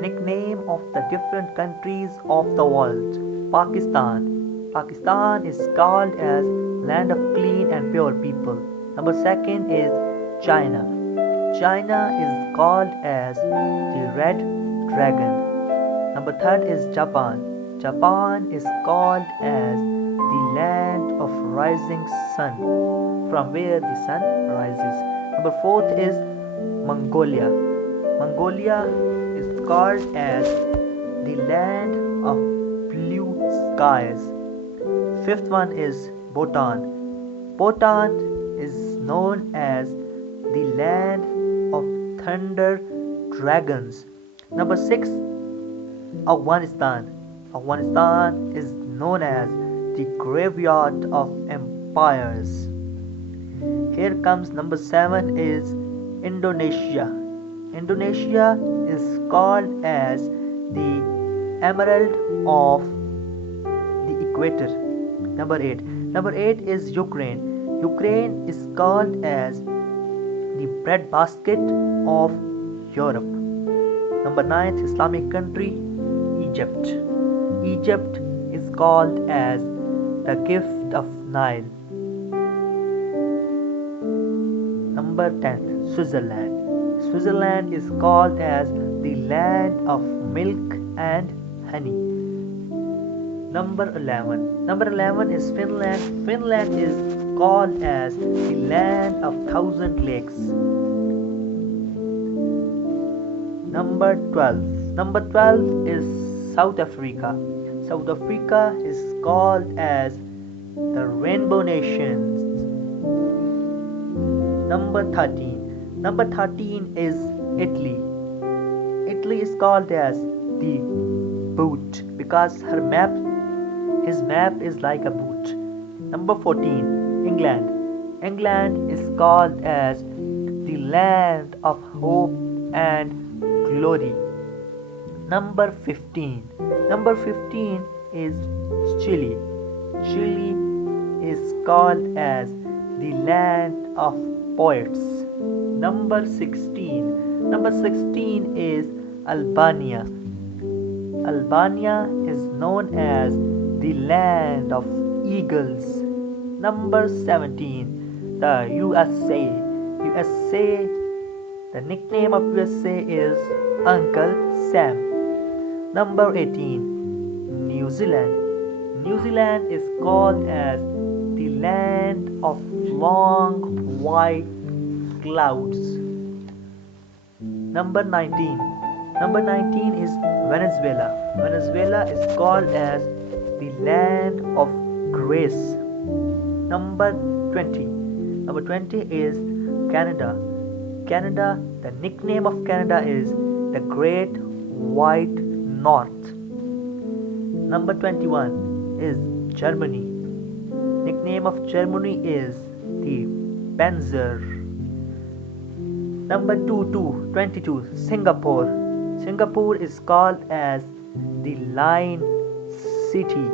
Nickname of the different countries of the world. Pakistan. Pakistan is called as land of clean and pure people. Number second is China. China is called as the red dragon. Number third is Japan. Japan is called as the land of rising sun, from where the sun rises. Number fourth is Mongolia. Mongolia is called as the land of blue skies. Fifth one is Bhutan. Bhutan is known as the land of thunder dragons. Number six, Afghanistan. Afghanistan is known as the graveyard of empires. Here comes number seven is Indonesia. Indonesia is called as the emerald of the equator. Number eight. Number eight is Ukraine. Ukraine is called as the breadbasket of Europe. Number ninth Islamic country, Egypt. Egypt is called as the gift of Nile. Number 10, Switzerland. Switzerland is called as the land of milk and honey. Number 11. Number 11 is Finland. Finland is called as the land of thousand lakes. Number 12. Number 12 is South Africa. South Africa is called as the Rainbow Nations. Number 13. Number 13 is Italy. Italy is called as the boot because his map is like a boot. Number 14, England. England is called as the land of hope and glory. Number 15. Number 15 is Chile. Chile is called as the land of poets. Number 16. Number 16 is Albania. Albania is known as the land of eagles. Number 17, the USA. USA, the nickname of USA is Uncle Sam. Number 18, New Zealand. New Zealand is called as the land of long white clouds. Number 19. Number 19 is Venezuela. Venezuela is called as the land of grace. Number 20. Number 20 is Canada. Canada, the nickname of Canada is the Great White North. Number 21 is Germany. Nickname of Germany is the Panzer. Number 22, Singapore. Singapore is called as the Lion City.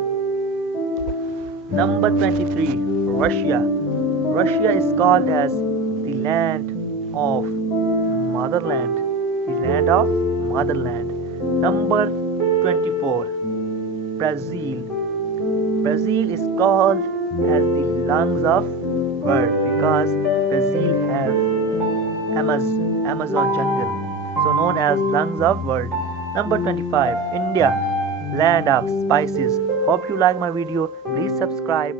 Number 23, Russia. Russia is called as the land of motherland. The land of motherland. Number 24, Brazil. Brazil is called as the lungs of world because Brazil has Amazon jungle, so known as lungs of world. Number 25, India, land of spices. Hope you like my video. Please subscribe.